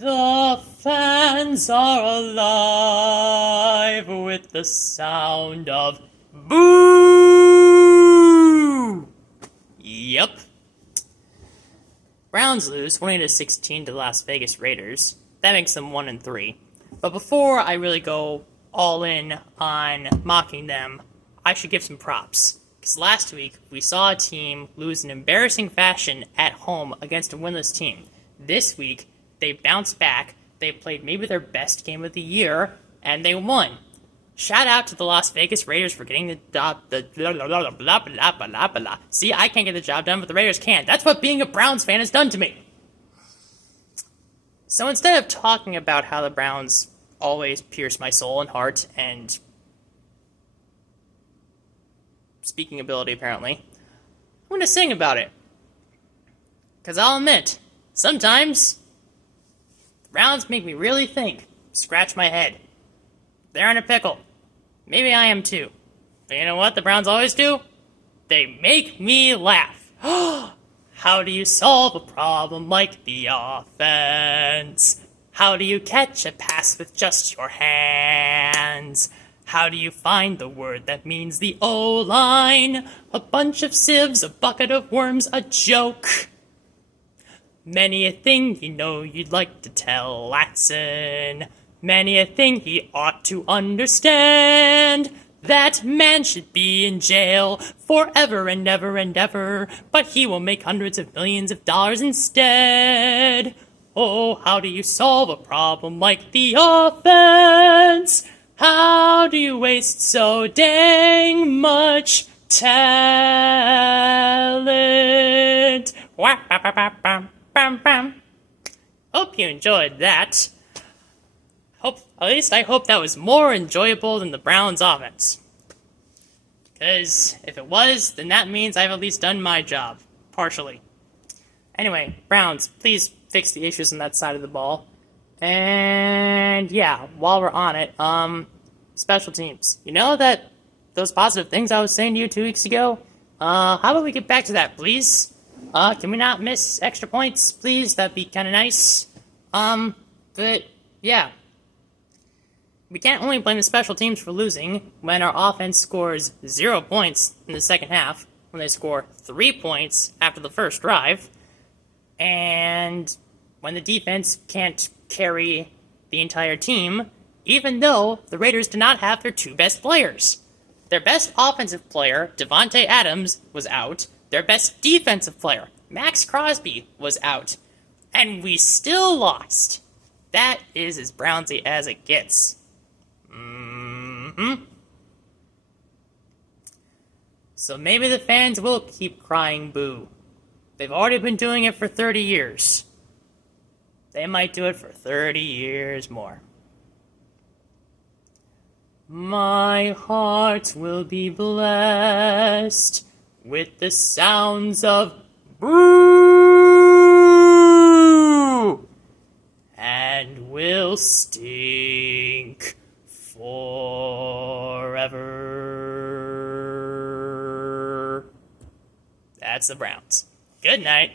The fans are alive with the sound of boo! Yep. Browns lose 20-16 to the Las Vegas Raiders. That makes them 1-3. But before I really go all in on mocking them, I should give some props. Because last week, we saw a team lose in embarrassing fashion at home against a winless team. This week, they bounced back, they played maybe their best game of the year, and they won. Shout out to the Las Vegas Raiders for getting the job. See, I can't get the job done, but the Raiders can. That's what being a Browns fan has done to me. So instead of talking about how the Browns always pierce my soul and heart and speaking ability, apparently, I'm going to sing about it. Because I'll admit, sometimes the Browns make me really think, scratch my head. They're in a pickle. Maybe I am too. But you know what the Browns always do? They make me laugh. How do you solve a problem like the offense? How do you catch a pass with just your hands? How do you find the word that means the O-line? A bunch of sieves, a bucket of worms, a joke. Many a thing you know you'd like to tell Watson. Many a thing he ought to understand. That man should be in jail forever and ever and ever, but he will make hundreds of millions of dollars instead. Oh, how do you solve a problem like the offense? How do you waste so dang much talent? Hope you enjoyed that. I hope that was more enjoyable than the Browns' offense. Because if it was, then that means I've at least done my job. Partially. Anyway, Browns, please fix the issues on that side of the ball. And yeah, while we're on it, special teams. You know that those positive things I was saying to you 2 weeks ago? How about we get back to that, please? Can we not miss extra points, please? That'd be kind of nice. But yeah. We can't only blame the special teams for losing when our offense scores 0 points in the second half, when they score 3 points after the first drive, and when the defense can't carry the entire team, even though the Raiders did not have their two best players. Their best offensive player, Devontae Adams, was out. Their best defensive player, Max Crosby, was out. And we still lost. That is as Brownsy as it gets. So maybe the fans will keep crying boo. They've already been doing it for 30 years. They might do it for 30 years more. My heart will be blessed with the sounds of boo and will stink forever. That's the Browns. Good night.